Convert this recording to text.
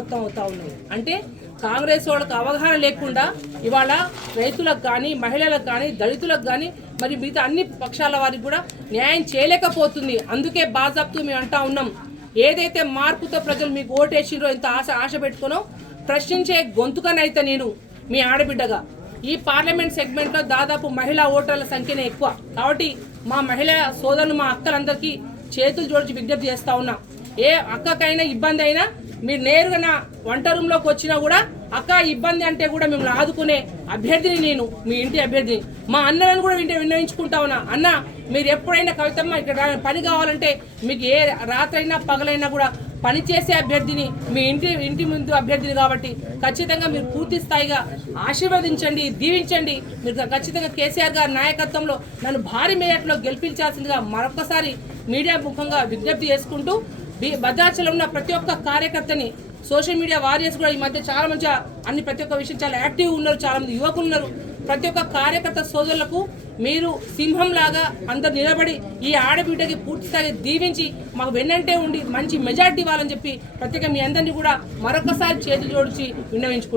పునరావృతం అవుతా ఉన్నాయి. అంటే కాంగ్రెస్ వాళ్ళకు అవగాహన లేకుండా ఇవాళ రైతులకు కానీ, మహిళలకు కానీ, దళితులకు కానీ, మరి మిగతా అన్ని పక్షాల వారికి కూడా న్యాయం చేయలేకపోతుంది. అందుకే బాజాబ్తు మేము అంటా ఉన్నాం, ఏదైతే మార్పుతో ప్రజలు మీకు ఓటేసిరో ఎంత ఆశ పెట్టుకునో ప్రశ్నించే గొంతుకనైతే నేను మీ ఆడబిడ్డగా ఈ పార్లమెంట్ సెగ్మెంట్లో దాదాపు మహిళా ఓటర్ల సంఖ్యనే ఎక్కువ. కాబట్టి మా మహిళా సోదరులు, మా అక్కలందరికీ చేతులు జోడించి విజ్ఞప్తి చేస్తూ ఉన్నా, ఏ అక్కకైనా ఇబ్బంది అయినా మీరు నేరుగా నా వంట రూమ్లోకి వచ్చినా కూడా అక్క ఇబ్బంది అంటే కూడా మిమ్మల్ని ఆదుకునే అభ్యర్థిని నేను, మీ ఇంటి అభ్యర్థిని. మా అన్నలను కూడా విన్నవించుకుంటా ఉన్నా, అన్న మీరు ఎప్పుడైనా కవితమ్మ ఇక్కడ పని కావాలంటే మీకు ఏ రాత్రైనా పగలైనా కూడా పనిచేసే అభ్యర్థిని, మీ ఇంటి ముందు అభ్యర్థిని. కాబట్టి ఖచ్చితంగా మీరు పూర్తి స్థాయిగా ఆశీర్వదించండి, దీవించండి. మీరు ఖచ్చితంగా కేసీఆర్ గారి నాయకత్వంలో నన్ను భారీ మేరట్లో గెలిపించాల్సిందిగా మరొకసారి మీడియా ముఖంగా విజ్ఞప్తి చేసుకుంటూ, భద్రాచలంలో ఉన్న ప్రతి ఒక్క కార్యకర్తని, సోషల్ మీడియా వారియర్స్ కూడా ఈ మధ్య చాలా మంచిగా ప్రతి ఒక్క విషయం చాలా యాక్టివ్ ఉన్నారు, చాలా మంది యువకులు ఉన్నారు. ప్రతి ఒక్క కార్యకర్త సోదరులకు మీరు సింహంలాగా అందరు నిలబడి ఈ ఆడబిడ్డకి పూర్తి స్థాయి దీవించి మాకు వెన్నంటే ఉండి మంచి మెజార్టీ ఇవ్వాలని చెప్పి ప్రత్యేక మీ అందరినీ కూడా మరొకసారి చేతులు జోడించి విన్నవించుకుంటున్నాను.